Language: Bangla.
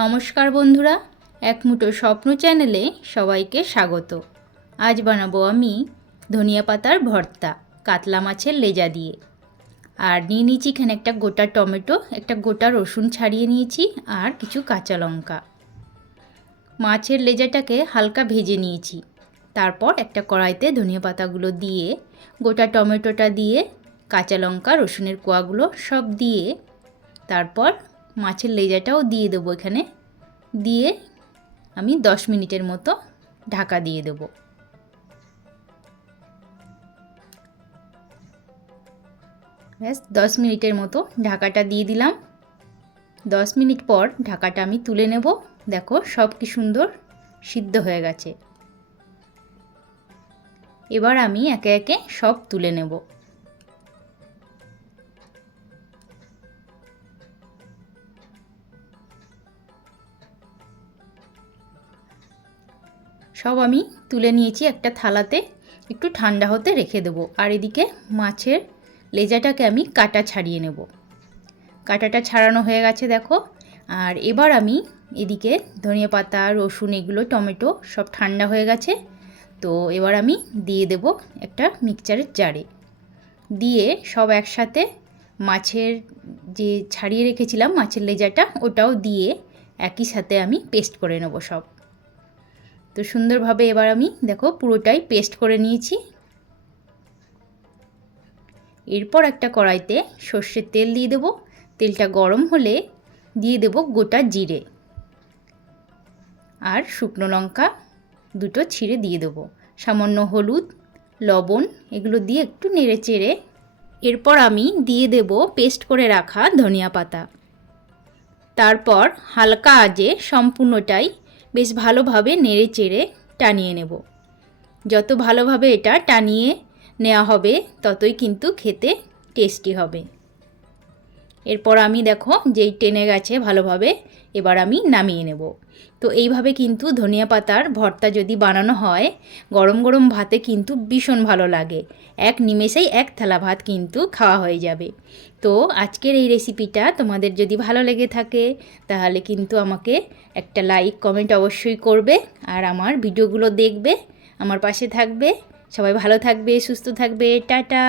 নমস্কার বন্ধুরা, এক মুঠো স্বপ্ন চ্যানেলে সবাইকে স্বাগত। আজ বানাবো আমি ধনিয়া পাতার ভর্তা, কাতলা মাছের লেজা দিয়ে। আর নিয়ে নিয়েছি এখানে একটা গোটা টমেটো, একটা গোটা রসুন ছাড়িয়ে নিয়েছি আর কিছু কাঁচা লঙ্কা। মাছের লেজাটাকে হালকা ভেজে নিয়েছি। তারপর একটা কড়াইতে ধনিয়া পাতাগুলো দিয়ে, গোটা টমেটোটা দিয়ে, কাঁচা লঙ্কা, রসুনের কোয়াগুলো সব দিয়ে, তারপর মাছের লেজাটাও দিয়ে দেবো এখানে। দিয়ে আমি দশ মিনিটের মতো ঢাকা দিয়ে দেব। ব্যাস, দশ মিনিটের মতো ঢাকাটা দিয়ে দিলাম। দশ মিনিট পর ঢাকাটা আমি তুলে নেব। দেখো, সব কি সুন্দর সিদ্ধ হয়ে গেছে। এবার আমি একে একে সব তুলে নেব। সব আমি তুলে নিয়েছি একটা থালাতে, একটু ঠান্ডা হতে রেখে দেবো। আর এদিকে মাছের লেজাটাকে আমি কাটা ছাড়িয়ে নেব। কাটাটা ছাড়ানো হয়ে গেছে, দেখো। আর এবার আমি এদিকে ধনিয়া পাতা, রসুন, এগুলো, টমেটো সব ঠান্ডা হয়ে গেছে। তো এবার আমি দিয়ে দেব একটা মিক্সচারের জারে। দিয়ে সব একসাথে মাছের যে ছাড়িয়ে রেখেছিলাম, মাছের লেজাটা, ওটাও দিয়ে একই সাথে আমি পেস্ট করে নেব সব। তো সুন্দরভাবে এবার আমি দেখো পুরোটাই পেস্ট করে নিয়েছি। এরপর একটা কড়াইতে সর্ষের তেল দিয়ে দেবো। তেলটা গরম হলে দিয়ে দেব গোটা জিরে। আর শুকনো লঙ্কা দুটো ছিঁড়ে দিয়ে দেবো। সামান্য হলুদ, লবণ এগুলো দিয়ে একটু নেড়ে চেড়ে। এরপর আমি দিয়ে দেব পেস্ট করে রাখা ধনিয়া পাতা। তারপর হালকা আজে সম্পূর্ণটাই বেশ ভালোভাবে নেড়ে চেড়ে টানিয়ে নেব। যত ভালোভাবে এটা টানিয়ে নেওয়া হবে, ততই কিন্তু খেতে টেস্টি হবে। এরপর আমি দেখো যেই টেনে গেছে ভালোভাবে, এবার আমি নামিয়ে নেব। তো এইভাবে কিন্তু ধনিয়া পাতার ভর্তা যদি বানানো হয়, গরম গরম ভাতে কিন্তু ভীষণ ভালো লাগে। এক নিমেষেই এক থালা ভাত কিন্তু খাওয়া হয়ে যাবে। তো আজকের এই রেসিপিটা তোমাদের যদি ভালো লেগে থাকে, তাহলে কিন্তু আমাকে একটা লাইক, কমেন্ট অবশ্যই করবে আর আমার ভিডিওগুলো দেখবে, আমার পাশে থাকবে। সবাই ভালো থাকবে, সুস্থ থাকবে, টাটা!